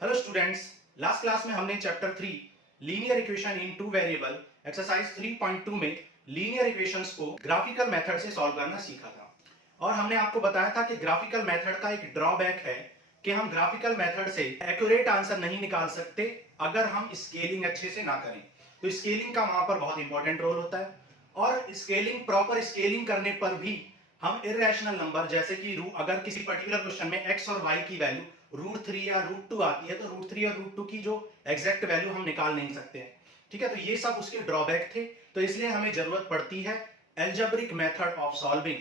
Hello students, last class में हमने chapter 3 linear equation in two variable exercise 3.2 में linear equations को graphical method से सॉल्व करना सीखा था। और हमने आपको बताया था कि ग्राफिकल मेथड का एक ड्रॉबैक है कि हम ग्राफिकल मेथड से एक्यूरेट आंसर नहीं निकाल सकते अगर हम स्केलिंग अच्छे से ना करें। तो स्केलिंग का वहां पर बहुत इंपॉर्टेंट रोल होता है, और स्केलिंग प्रॉपर स्केलिंग करने पर भी हम इरेशनल नंबर जैसे कि अगर किसी पर्टिकुलर क्वेश्चन में x और y की वैल्यू √3 या √2 आती है तो √3 और √2 की जो एग्जैक्ट वैल्यू हम निकाल नहीं सकते हैं। ठीक है, तो ये सब उसके ड्रॉबैक थे। तो इसलिए हमें जरूरत पड़ती है algebraic method of solving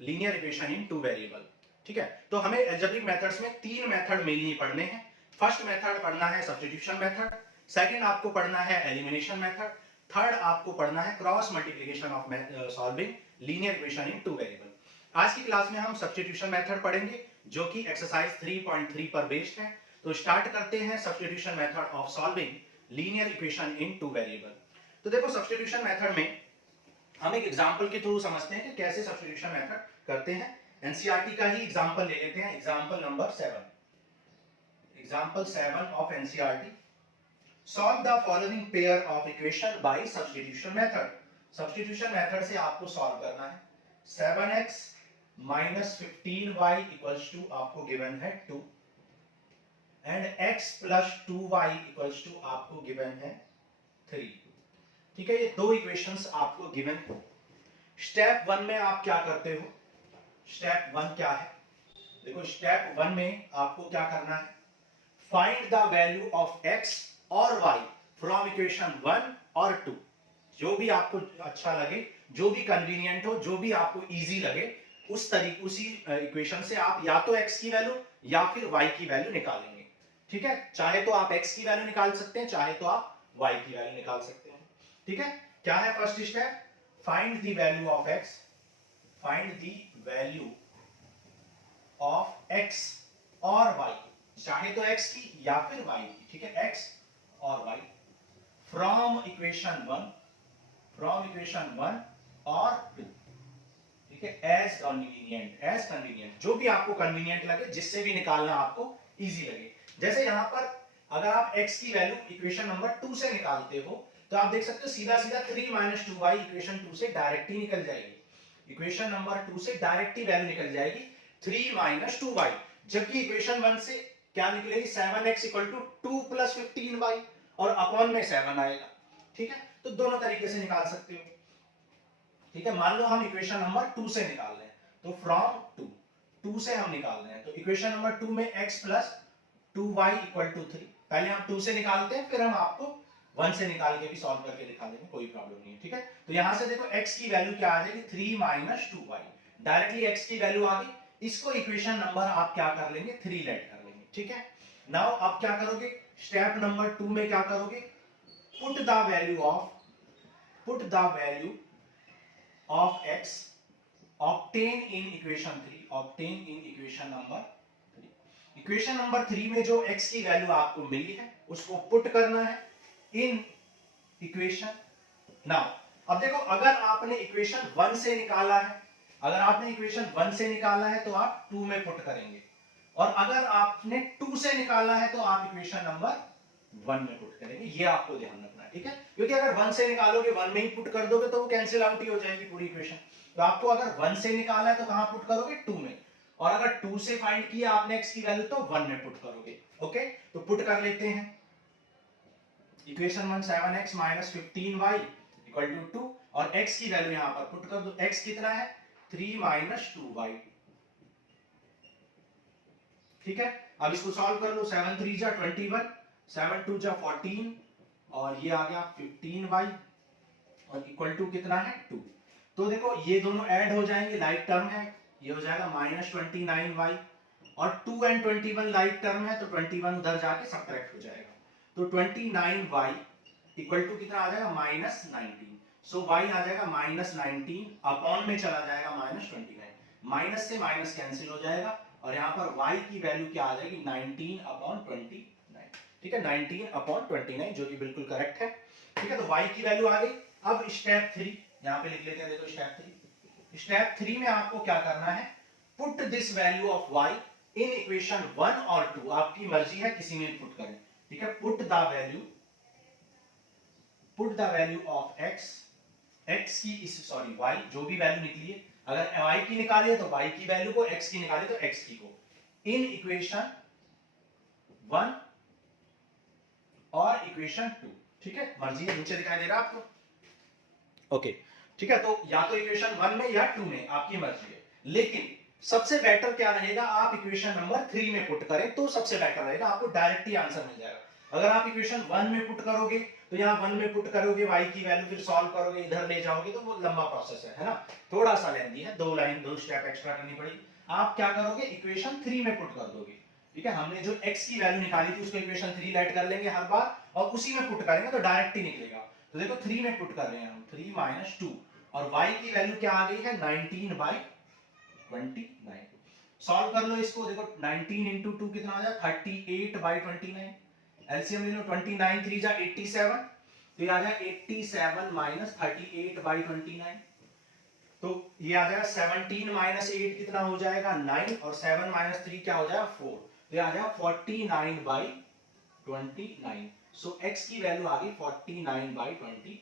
linear equation in two variable. ठीक है, तो हमें एल्जेब्रिक मेथड्स में तीन मेथड मेनली पढ़ने हैं। फर्स्ट मेथड पढ़ना है सब्स्टिट्यूशन मेथड, सेकंड आपको पढ़ना है एलिमिनेशन मेथड, थर्ड आपको पढ़ना है cross multiplication of solving linear equation in two variable. आज की क्लास में हम सब्स्टिट्यूशन मेथड पढ़ेंगे जो कि एक्सरसाइज 3.3 पर बेस्ड है। तो स्टार्ट करते हैं substitution method of solving linear equation in two variable. तो देखो, सब्स्टिट्यूशन मेथड में हम एक एग्जांपल के थ्रू समझते हैं कि कैसे सब्स्टिट्यूशन मेथड करते हैं। एनसीईआरटी का ही एग्जांपल ले लेते हैं, example number 7, example 7 of NCERT. Solve the following pair of equation by substitution method. Substitution method से आपको सॉल्व करना है। 7x minus 15y equals to आपको गिवन है 2 and x plus 2y equals to आपको गिवन है 3। ठीक है, ये दो इक्वेशंस आपको गिवन है। स्टेप 1 में आप क्या करते हो? स्टेप 1 क्या है? देखो, स्टेप 1 में आपको क्या करना है? Find the value of x और y फ्रॉम इक्वेशन 1 और 2। जो भी आपको अच्छा लगे, जो भी कन्वीनियंट हो, जो भी आपको इजी लगे, उसी इक्वेशन से आप या तो x की वैल्यू या फिर y की वैल्यू निकालेंगे। ठीक है, चाहे तो आप x की वैल्यू निकाल सकते हैं, चाहे तो आप y की वैल्यू निकाल सकते हैं। ठीक है, क्या है first step? Find the value of x, find the value of x और y, चाहे तो x की या फिर y की। ठीक है, x और y from equation 1, from equation 1 और 2। ठीक है, एज कन्वीनियंट, जो भी आपको कन्वीनियंट लगे, जिससे भी निकालना आपको इजी लगे। जैसे यहां पर अगर आप x की वैल्यू इक्वेशन नंबर 2 से निकालते हो तो आप देख सकते हो सीधा सीधा 3 माइनस 2y इक्वेशन 2 से डायरेक्ट ही निकल जाएगी। इक्वेशन नंबर 2 से डायरेक्ट ही वैल्यू निकल जाएगी 3 माइनस 2y। जबकि इक्वेशन 1 से क्या निकलेगी? 7x equal to 2 plus 15y और अपॉन में 7 आएगा। ठीक है, तो दोनों तरीके से निकाल सकते हो। ठीक है, मान लो हम इक्वेशन नंबर 2 से निकाल रहे हैं, तो फ्रॉम 2 से हम निकाल रहे हैं, तो इक्वेशन नंबर 2 में x plus 2y equal to 3। पहले हम 2 से निकालते हैं, फिर हम आपको 1 से निकाल के भी सॉल्व करके दिखा देंगे, कोई प्रॉब्लम नहीं है। ठीक है, तो यहां से देखो x की वैल्यू क्या आ जाएगी? 3 माइनस 2y। डायरेक्टली x की वैल्यू आ गई। इसको इक्वेशन नंबर आप क्या कर लेंगे? 3 लेट कर लेंगे। ठीक है, नाउ अब क्या करोगे? स्टेप नंबर 2 में क्या करोगे? Put the value of x obtain in equation 3, obtain in equation number 3। Equation number 3 में जो x की वैल्यू आपको मिली है उसको पुट करना है इन इक्वेशन। नाउ अब देखो, अगर आपने इक्वेशन 1 से निकाला है, अगर आपने इक्वेशन 1 से निकाला है तो आप 2 में पुट करेंगे, और अगर आपने 2 से निकाला है तो आप इक्वेशन नंबर 1 में पुट करेंगे। ये आपको ध्यान रखना है। ठीक है, क्योंकि अगर 1 से निकालोगे 1 में ही पुट कर दोगे तो वो कैंसिल आउट ही हो जाएगी पूरी इक्वेशन। तो आपको अगर 1 से निकाला है तो कहां पुट करोगे? 2 में, और अगर 2 से फाइंड किया आपने x की वैल्यू तो 1 में पुट करोगे। ओके, तो पुट कर लेते हैं। Equation 1 7x minus 15y equal to 2, और x की वैल्यू यहां पर पुट कर दो। x कितना है? 3 माइनस 2y। ठीक है, अब इसको सॉल्व कर लो। 7 3 जा 21, 7 2 जा 14, और ये आ गया 15y, और इक्वल टू कितना है? 2। तो देखो, ये दोनों ऐड हो जाएंगे, लाइक टर्म है, ये हो जाएगा माइनस 29y, और 2 एंड 21 लाइक टर्म है, तो 21 उधर जाके सब्ट्रैक्ट हो जाएगा। तो 29y इक्वल टू कितना आ जाएगा? माइनस 19। सो y आ जाएगा माइनस 19, अपॉन में चला जाएगा माइनस 29, माइनस से माइनस कैंसिल हो जाएगा, और यहाँ पर y की वैल्यू क्या आ जाएगी? 19 अपॉन 29। ठीक है, 19 अपॉन 29, जो कि बिल्कुल करेक्ट है। ठीक है, तो y की वैल्यू आ गई। अब स्टेप 3 यहां पे लिख लेते हैं। देखो, स्टेप 3 में आपको क्या करना है? Put this value of y in equation 1 और 2 आपकी मर्जी है किसी में पुट करें, ठीक है। Put the value of x की इस सॉरी y जो भी वैल्यू निकली है, अगर y की निकाली है तो y की वैल्यू को, x की निकाली तो x की को, इन इक्वेशन 1 और इक्वेशन 2, ठीक है। मर्जी है, नीचे दिखाई दे रहा है आपको, ओके, ठीक है। तो या तो इक्वेशन 1 में या 2 में, आपकी मर्जी है। लेकिन सबसे बेटर क्या रहेगा, आप इक्वेशन नंबर 3 में पुट करें तो सबसे बेटर रहेगा, आपको डायरेक्ट ही आंसर मिल जाएगा। अगर आप इक्वेशन 1 में पुट करोगे तो यहाँ 1 में पुट करोगे y की वैल्यू, फिर सॉल्व करोगे, इधर ले जाओगे तो वो लंबा प्रोसेस है ना, थोड़ा सा लेंदी है, 2 स्टेप एक्स्ट्रा करनी पड़ेगी। आप क्या करोगे, इक्वेशन 3 में पुट कर दोगे, ठीक है। हमने जो x की वैल्यू निकाली थी उसको इक्वेशन 3 लेट कर लेंगे हर बार और उसी में पुट करेंगे तो डायरेक्ट ही निकलेगा। तो देखो 3 में पुट कर रहे हैं हम, 3 - 2 और y की वैल्यू क्या आ गई है 19/29। सॉल्व कर लो इसको, देखो 19 × 2 कितना आ जाए 38/29। एलसीएम ले लो, 29 3 जा 87, तो ये आ जाए 87 - 38/29। तो ये आ जाएगा 17 - 8 कितना हो जाएगा 9 और 7 - 3 क्या हो जाएगा 4, तो ये आ जाएगा 49/29। सो x की वैल्यू आ गई 49/29।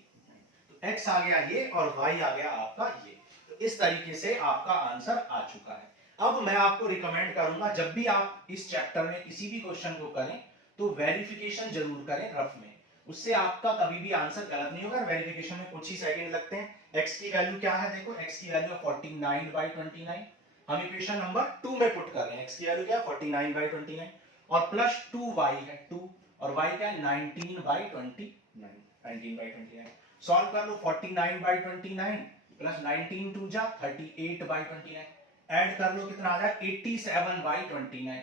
तो x आ गया ये और y आ गया आपका ये। तो इस तरीके से आपका आंसर आ चुका है। अब मैं आपको रिकमेंड करूंगा जब भी आप इस चैप्टर में किसी भी क्वेश्चन को करें तो वेरिफिकेशन जरूर करें रफ में, उससे आपका कभी भी आंसर गलत नहीं होगा। वेरिफिकेशन में कुछ ही सेकंड लगते हैं। x की वैल्यू क्या है, देखो x की वैल्यू 49/29, हम इक्वेशन नंबर 2 में पुट कर रहे हैं। x की वैल्यू क्या है 49/29 और प्लस 2y है 2 और y क्या है 19/29। सॉल्व कर लो, 49/29 प्लस 19 2 जा 38/29, ऐड कर लो कितना आ जाए 87/29,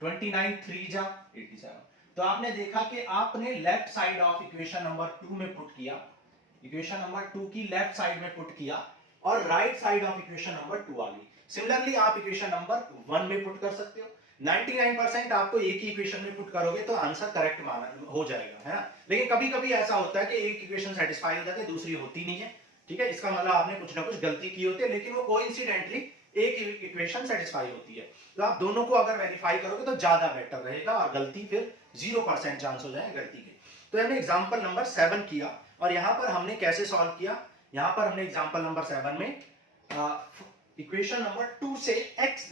29 3 जा 87। तो आपने देखा कि आपने left side of equation number 2 में पुट किया, इक्वेशन नंबर 2 की लेफ्ट साइड में पुट किया और right side of equation number 2 आ गई। सिमिलरली आप इक्वेशन नंबर 1 में पुट कर सकते हो। 99% आपको एक ही इक्वेशन में पुट करोगे तो आंसर करेक्ट माना हो जाएगा, है ना। लेकिन कभी कभी ऐसा होता है कि एक इक्वेशन सेटिस्फाई हो जाती है, दूसरी होती नहीं है, ठीक है। इसका मतलब आपने कुछ ना कुछ गलती की होती है, लेकिन वो कोइंसिडेंटली एक इक्वेशन सेटिस्फाई होती है। तो आप दोनों को अगर वेरीफाई करोगे तो ज्यादा बेटर रहेगा और गलती फिर 0% चांस हो जाए गलती के। तो हमने एग्जांपल नंबर 7 किया और यहां पर हमने कैसे सॉल्व किया, यहां पर हमने एग्जांपल नंबर 7 में इक्वेशन नंबर 2 से x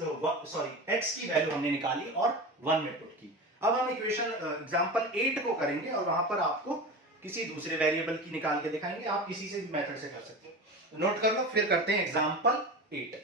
की वैल्यू हमने निकाली और 1 में पुट की। अब हम इक्वेशन एग्जांपल 8 को करेंगे और वहां पर आपको किसी दूसरे वेरिएबल की निकाल के दिखाएंगे। आप किसी से भी मेथड से कर सकते हो, नोट कर लो। फिर करते हैं एग्जांपल 8।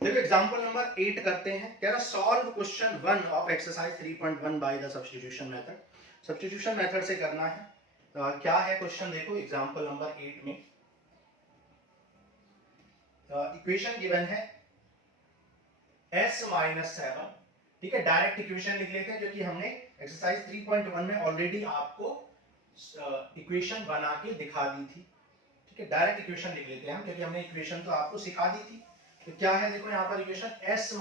देखो एग्जांपल नंबर 8 करते हैं। कह रहा solve question 1 of exercise 3.1 by the substitution method. Substitution method से करना है। क्या है क्वेश्चन, देखो एग्जांपल नंबर 8 में इक्वेशन गिवन है s - 7, ठीक है। डायरेक्ट इक्वेशन लिख लेते हैं क्योंकि हमने एक्सरसाइज 3.1 में ऑलरेडी आपको इक्वेशन बना के दिखा दी थी, ठीक है। डायरेक्ट इक्वेशन लिख लेते हैं हम क्योंकि हमने इक्वेशन तो आपको सिखा दी थी। तो क्या है, देखो यहाँ पर इक्वेशन s -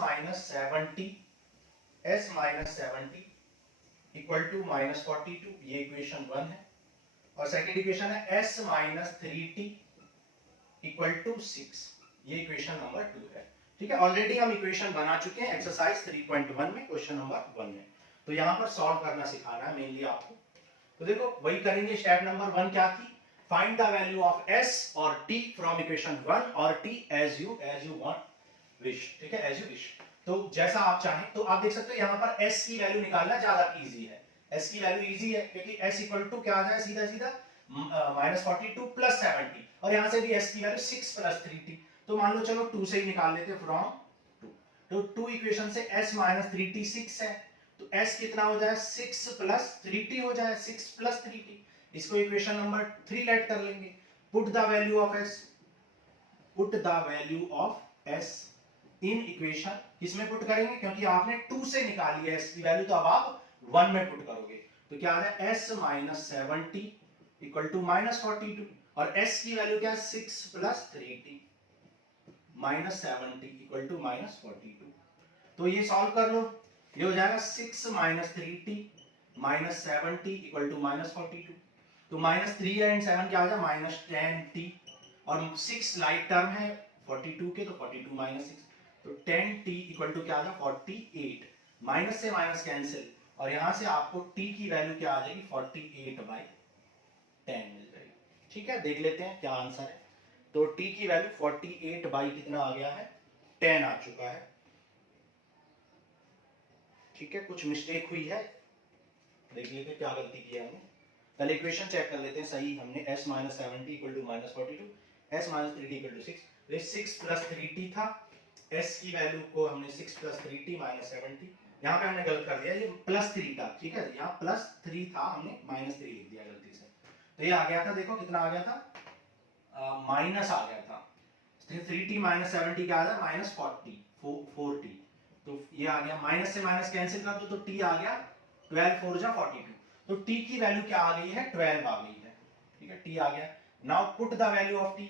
70 इक्वल टू -42, ये इक्वेशन 1 है। और सेकंड इक्वेशन है s - 3t इक्वल टू 6, ये इक्वेशन नंबर 2 है, ठीक है। ऑलरेडी हम इक्वेशन बना चुके हैं एक्सरसाइज 3.1 में क्वेश्चन नंबर 1 में। तो यहाँ पर सॉल्व करना सिखाना है मेनली आपको। तो देखो वही करेंगे। स्टेप नंबर 1 क्या थी, find the value of s और t फ्रॉम इक्वेशन 1 और t as you want wish, ठीक है, एज यू विश। तो जैसा आप चाहें। तो आप देख सकते हो यहाँ पर s की वैल्यू निकालना ज्यादा इजी है। s की वैल्यू इजी है क्योंकि s इक्वल टू क्या आ जाए सीधा सीधा -42 + 70 और यहाँ से भी s की वैल्यू 6 + 3t। तो मान लो चलो 2 से ही निकाल लेते फ्रॉम 2। तो 2 इक्वेशन से s - 3t 6 है, तो s कितना हो जाए 6 + 3t हो जाए, 6 + 3t। इसको इक्वेशन नंबर 3 लेट कर लेंगे। Put the value of s in equation, किसमें पुट करेंगे क्योंकि आपने 2 से निकाली है s की वैल्यू, तो अब आप 1 में पुट करोगे। तो क्या आ रहा है s - 70 इक्वल टू -42 और s की वैल्यू क्या है 6 + 3t -70 इक्वल टू -42। तो ये सॉल्व कर लो, ये हो जाएगा 6 - 3t -70 इक्वल टू -42। तो -3 एंड 7 क्या आ जाए -10t, और 6 लाइक टर्म है 42 के, तो 42 - 6, तो 10t इक्वल टू क्या आ जाए 48। माइनस से माइनस कैंसिल, और यहां से आपको t की वैल्यू क्या आ जाएगी 48/10 मिल जाएगी। ठीक है, देख लेते हैं क्या आंसर है। तो t की वैल्यू 48 बाई कितना आ गया है 10 आ चुका है। ठीक है, कुछ मिस्टेक हुई है, देख लेते हैं क्या गलती किया हमने। पहले इक्वेशन चेक कर लेते हैं सही हमने। s - 70 = -42, s - 3t = 6, तो ये 6 + 3t था, s की वैल्यू को हमने 6 + 3t - 70, यहाँ पे हमने गलत कर दिया, ये +3 था। ठीक है, यहाँ +3 था, हमने -3 लिख दिया गलती से, तो ये आ गया था, देखो कितना आ गया था, माइनस आ गया था। 3t - 70 क्या आ गया -40, तो ये आ गया, माइनस से माइनस कैंसिल कर दो तो t आ गया 12 4 जा 42, तो t की वैल्यू क्या आ गई है 12 आ गई है। ठीक है, t आ गया। Now put the value of t,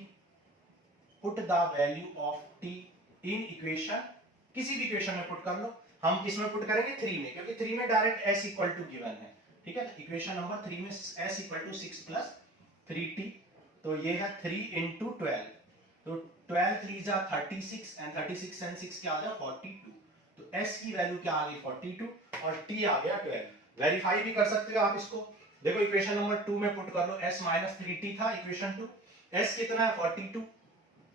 put the value of t in equation, किसी भी इक्वेशन में पुट कर लो। हम किस में पुट करेंगे 3 में, क्योंकि 3 में direct s equal to given है। ठीक है, तो इक्वेशन नंबर 3 में s इक्वल टू 6 + 3t, तो ये है 3 × 12, तो 12 3 जा 36, एंड 36 एंड 6 क्या आ गया 42, तो s की वैल्यू क्या आ गई 42 और t आ गया 12। वेरीफाई भी कर सकते हो आप इसको, देखो इक्वेशन नंबर 2 में पुट कर लो, s - 3t था इक्वेशन 2, s कितना है 42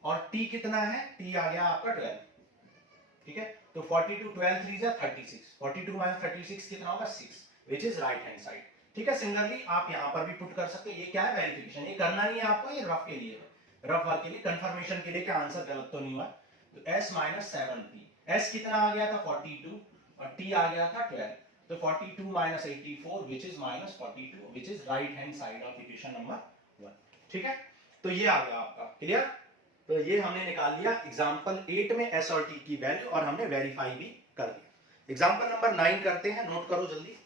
और t कितना है, t आ गया आपका 12। ठीक है, तो 42 12 3 जा 36, 42 - 36 कितना होगा 6, which is right hand side. ठीक है, सिमिलरली आप यहां पर भी पुट कर सकते हो। ये क्या है वेरिफिकेशन, ये करना नहीं है आपको, ये रफ के लिए है, रफ वर्क के लिए, कंफर्मेशन के लिए कि आंसर गलत तो नहीं हुआ। तो s - 7t, s कितना आ गया था 42 और t आ गया था 12, तो 42 - 84 which is -42, which is right hand side of equation number 1। ठीक है, तो ये आ गया आपका क्लियर। तो ये हमने निकाल लिया एग्जांपल 8 में s और t की वैल्यू, और हमने वेरीफाई भी कर दिया। एग्जांपल नंबर 9 करते हैं, नोट करो जल्दी।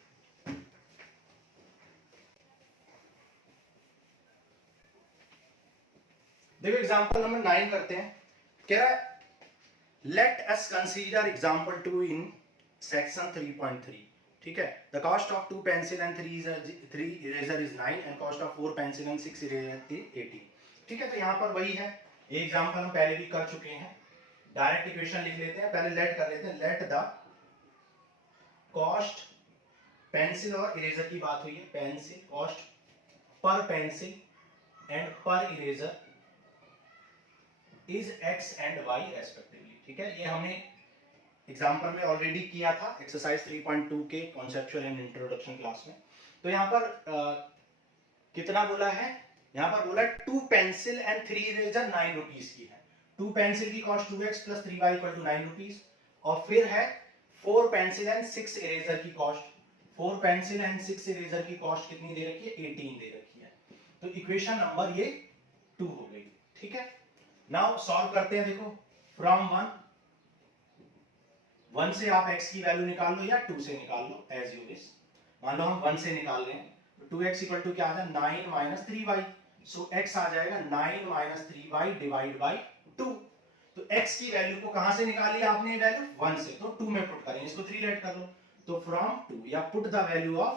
देखो एग्जांपल नंबर 9 करते हैं, कह रहा है let us consider example 2 in section 3.3। ठीक है, the cost of 2 pencil and 3 eraser is 9 and cost of 4 pencil and 6 eraser is 18। ठीक है, तो यहाँ पर वही है, ये एग्जांपल हम पहले भी कर चुके हैं। डायरेक्ट इक्वेशन लिख लेते हैं, पहले लेट कर लेते हैं, लेट द कॉस्ट, पेंसिल और इरेजर की बात हुई है, पेंसिल कॉस्ट पर पेंसिल एंड पर eraser is x and y respectively. ठीक है, ये हमने एग्जांपल में ऑलरेडी किया था एक्सरसाइज 3.2 के कॉन्सेप्चुअल एंड इंट्रोडक्शन क्लास में। तो यहाँ पर कितना बोला है, यहाँ पर बोला 2 पेंसिल एंड 3 इरेजर 9 रुपीस की है। 2 पेंसिल की कॉस्ट 2x + 3y = 9 रुपीस, और फिर है 4 पेंसिल एंड 6 इरेजर की कॉस्ट, 4 पेंसिल एंड 6 इरेजर की कॉस्ट कितनी दे रखी है 18 दे रखी है। तो इक्वेशन नंबर ये 2 हो गई। ठीक है, नाउ सॉल्व करते हैं। देखो फ्रॉम 1 से आप x की वैल्यू निकाल लो या 2 से निकाल लो, एज यू विश। मान लो हम 1 से निकाल रहे हैं, तो 2x = क्या आ जाए 9 - 3y, सो x आ जाएगा 9 - 3y डिवाइड बाय 2। तो x की वैल्यू को कहां से निकाली आपने वैल्यू 1 से, तो 2 में पुट करें, इसको 3 लेट कर लो, तो फ्रॉम 2 या put the value of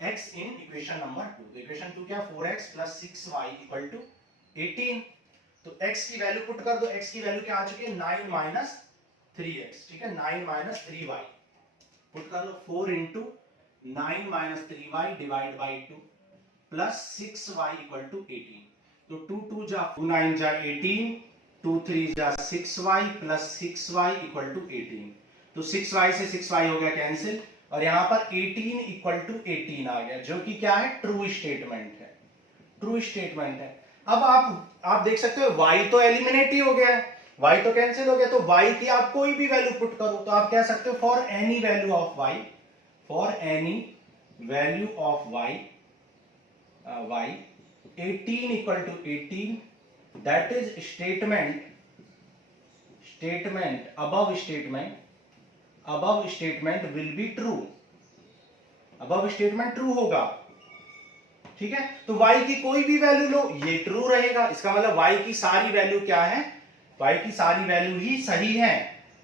x in equation number 2। तो इक्वेशन 2 क्या 4x + 6y = 18, तो x की वैल्यू पुट कर दो, x की वैल्यू क्या आ चुकी है 9 - 3x। ठीक है, 9 - 3y पुट कर लो, 4 × 9 - 3y divide by 2 plus 6y = 18, तो 2 2 जा 2 9 जा 18, 2 3 जा 6y प्लस 6y = 18, तो 6y से 6y हो गया कैंसिल, और यहां पर 18 = 18 आ गया, जो कि क्या है ट्रू स्टेटमेंट है, ट्रू स्टेटमेंट है। अब आप देख सकते हो y तो एलिमिनेट ही हो गया है, y तो कैंसिल हो गया, तो y की आप कोई भी वैल्यू पुट करो, तो आप कह सकते हो for any value of y, for any value of y 18 = 18, that is statement above statement will be true, above statement true होगा। ठीक है, तो y की कोई भी वैल्यू लो ये ट्रू रहेगा, इसका मतलब y की सारी वैल्यू क्या है, y की सारी वैल्यू ही सही है,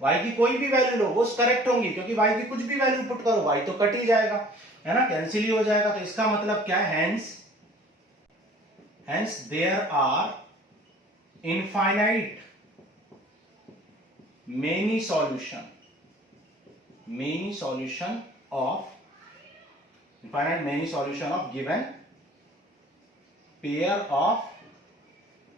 y की कोई भी वैल्यू लो वो करेक्ट होंगी, क्योंकि y की कुछ भी वैल्यू पुट करो y तो कट ही जाएगा, है ना, कैंसिल ही हो जाएगा। तो इसका मतलब क्या है, hence hence there are infinite many solution of given pair of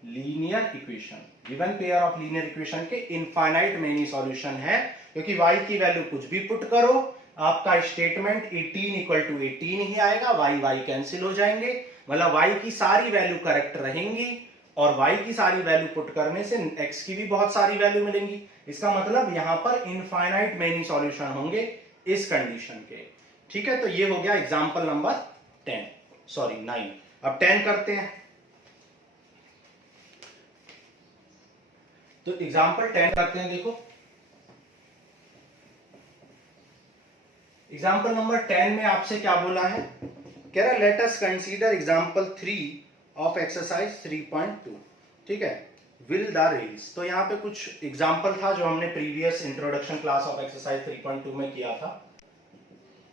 linear equation. Given pair of linear equation के इनफाइनाइट मेनी सॉल्यूशन है, क्योंकि y की वैल्यू कुछ भी पुट करो आपका स्टेटमेंट 18 इक्वल टू 18 ही आएगा, y कैंसिल हो जाएंगे, मतलब y की सारी वैल्यू करेक्ट रहेंगी और y की सारी वैल्यू पुट करने से x की भी बहुत सारी वैल्यू मिलेंगी। इसका मतलब यहां पर इनफाइनाइट मेनी सॉल्यूशन होंगे इस कंडीशन के। ठीक है, तो ये हो गया एग्जांपल नंबर 9। अब 10 करते हैं। तो एग्जाम्पल 10 करते हैं। देखो एग्जाम्पल नंबर 10 में आपसे क्या बोला है, कह रहा let us consider example 3 of exercise 3.2। ठीक है, विल द रेल्स। तो यहाँ पे कुछ एग्जाम्पल था जो हमने previous introduction class of exercise 3.2 में किया था।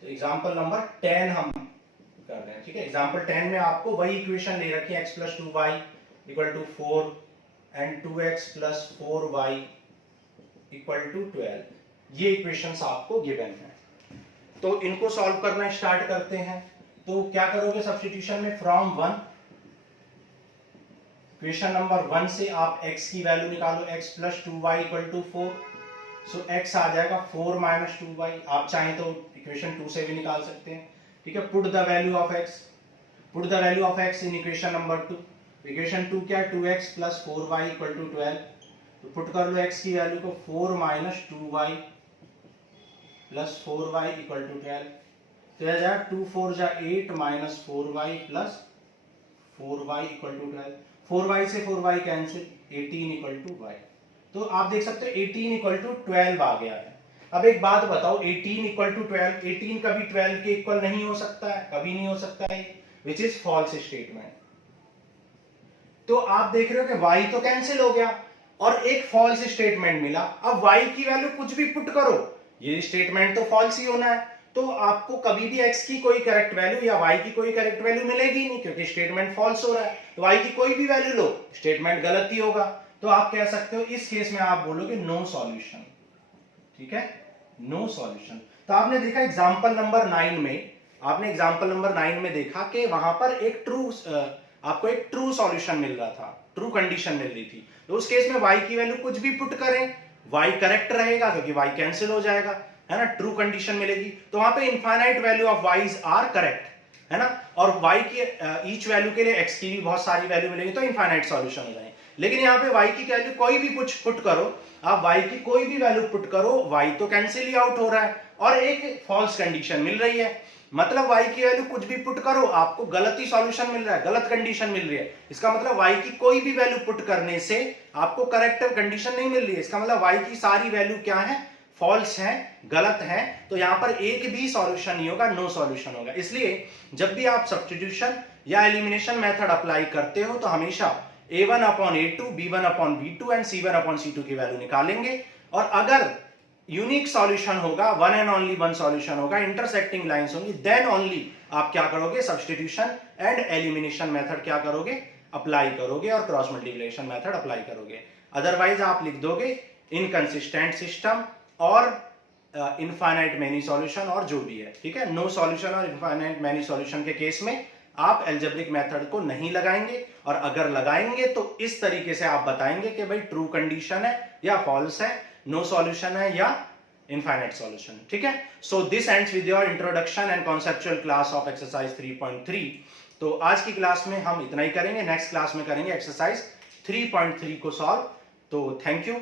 तो एग्जाम्पल नंबर 10 हम कर रहे हैं। ठीक है, एग्जाम्पल 10 में आपको वही इक्वेशन ले रखी है x + 2y = 4 and 2x + 4y = 12। ये इक्वेशंस आपको गिवन है, तो इनको सॉल्व करना स्टार्ट करते हैं। तो क्या करोगे सब्स्टिट्यूशन में, फ्रॉम 1 इक्वेशन नंबर 1 से आप x की वैल्यू निकालो, x + 2y = 4। सो x आ जाएगा 4 - 2y। आप चाहें तो इक्वेशन 2 से भी निकाल सकते हैं। ठीक है, put the value of x in equation number 2। Equation 2 क्या है, 2x + 4y = 12। तो पुट कर लो x की वैल्यू को, 4 - 2y + 4y = 12। तो यह जाएगा 2 4 जा 8 - 4y + 4y = 12। 4y से 4y कैंसिल, 18 = y। तो आप देख सकते हो 18 = 12 आ गया है। अब एक बात बताओ, 18 = 12, 18 कभी 12 के इक्वल नहीं हो सकता है, कभी नहीं हो सकता है, विच इज फॉल्स स्टेटमेंट। तो आप देख रहे हो कि y तो कैंसिल हो गया और एक फॉल्स स्टेटमेंट मिला। अब y की वैल्यू कुछ भी पुट करो, ये स्टेटमेंट तो फॉल्स ही होना है, तो आपको कभी भी x की कोई करेक्ट वैल्यू या y की कोई करेक्ट वैल्यू मिलेगी नहीं, क्योंकि स्टेटमेंट फॉल्स हो रहा है। तो y की कोई भी वैल्यू लो, स्टेटमेंट गलत ही होगा। तो आप कह सकते हो इस केस में आप बोलोगे नो सॉल्यूशन। ठीक है, नो सॉल्यूशन। तो आपने देखा एग्जांपल नंबर 9 में, देखा कि वहां पर आपको एक ट्रू सॉल्यूशन मिल रहा था, ट्रू कंडीशन मिल रही थी। तो उस केस में y की वैल्यू कुछ भी पुट करें, y करेक्ट रहेगा क्योंकि y कैंसिल हो जाएगा, है ना, ट्रू कंडीशन मिलेगी। तो वहां पे infinite value of y's are correct, है ना, और y की ईच वैल्यू के लिए x की भी बहुत सारी वैल्यू मिलेगी, तो इनफाइनाइट सॉल्यूशन हो जाएंगे। लेकिन यहाँ पे y की वैल्यू कोई भी पुट करो, आप y की कोई भी वैल्यू पुट करो, y तो कैंसिल ही आउट हो रहा है और एक फॉल्स कंडीशन मिल रही है। मतलब y की वैल्यू कुछ भी पुट करो, आपको गलत ही सॉल्यूशन मिल रहा है, गलत कंडीशन मिल रही है। इसका मतलब y की कोई भी वैल्यू पुट करने से आपको करेक्ट कंडीशन नहीं मिल रही है। इसका मतलब y की सारी वैल्यू क्या है, फॉल्स है, गलत है। तो यहां पर एक भी सॉल्यूशन नहीं होगा, नो सॉल्यूशन होगा। इसलिए जब भी आप सब्स्टिट्यूशन या एलिमिनेशन मेथड अप्लाई करते हो तो हमेशा a1/a2, b1/b2 एंड c1/c2 की वैल्यू निकालेंगे। और अगर यूनिक सॉल्यूशन होगा, one and only one solution होगा, इंटरसेक्टिंग लाइंस होंगी, देन ओनली आप क्या करोगे, सब्स्टिट्यूशन एंड एलिमिनेशन मेथड क्या करोगे, अप्लाई करोगे और क्रॉस मल्टीप्लिकेशन मेथड अप्लाई करोगे। अदरवाइज आप लिख दोगे इनकंसिस्टेंट सिस्टम और इनफाइनाइट मेनी सॉल्यूशन और जो भी है। ठीक है, नो सॉल्यूशन और इनफाइनाइट मेनी सॉल्यूशन के केस में आप एल्जेब्रिक मेथड को नहीं लगाएंगे, और अगर लगाएंगे तो इस तरीके से आप बताएंगे कि भाई ट्रू कंडीशन है या फॉल्स है, नो सॉल्यूशन है या इनफाइनाइट सॉल्यूशन। ठीक है, so this ends with your introduction and conceptual class of exercise 3.3। तो आज की क्लास में हम इतना ही करेंगे, नेक्स्ट क्लास में करेंगे एक्सरसाइज 3.3 को सॉल्व। तो थैंक यू।